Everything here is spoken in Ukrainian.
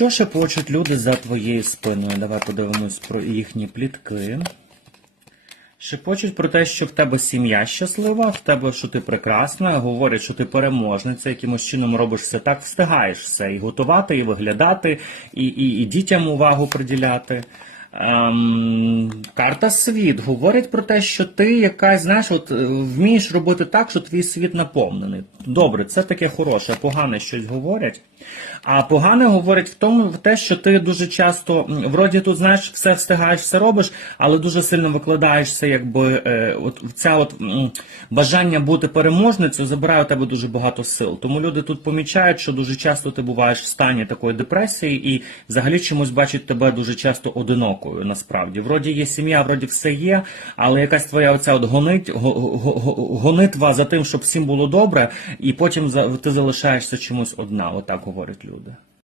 Що ще хочуть люди за твоєю спиною? Давай подивимось про їхні плітки. Шепочуть про те, що в тебе сім'я щаслива, в тебе, що ти прекрасна, говорять, що ти переможниця, якимось чином робиш все так, встигаєш все і готувати, і виглядати, і, і, і дітям увагу приділяти. Ем, карта світ говорить про те, що ти якась, знаєш, от е, вмієш робити так, що твій світ наповнений. Добре, це таке хороше, погане щось говорять. А погане говорить в тому, в те, що ти дуже часто, вроді тут знаєш, все встигаєш, все робиш, але дуже сильно викладаєшся, якби е, от ця от бажання бути переможницею забирає у тебе дуже багато сил. Тому люди тут помічають, що дуже часто ти буваєш в стані такої депресії і взагалі чомусь бачать тебе дуже часто одинокою. Насправді, вроді є сім'я, вроді все є, але якась твоя оця от гонить, го- го- го- гонитва за тим, щоб всім було добре, і потім ти залишаєшся чомусь одна. Отак говорять люди.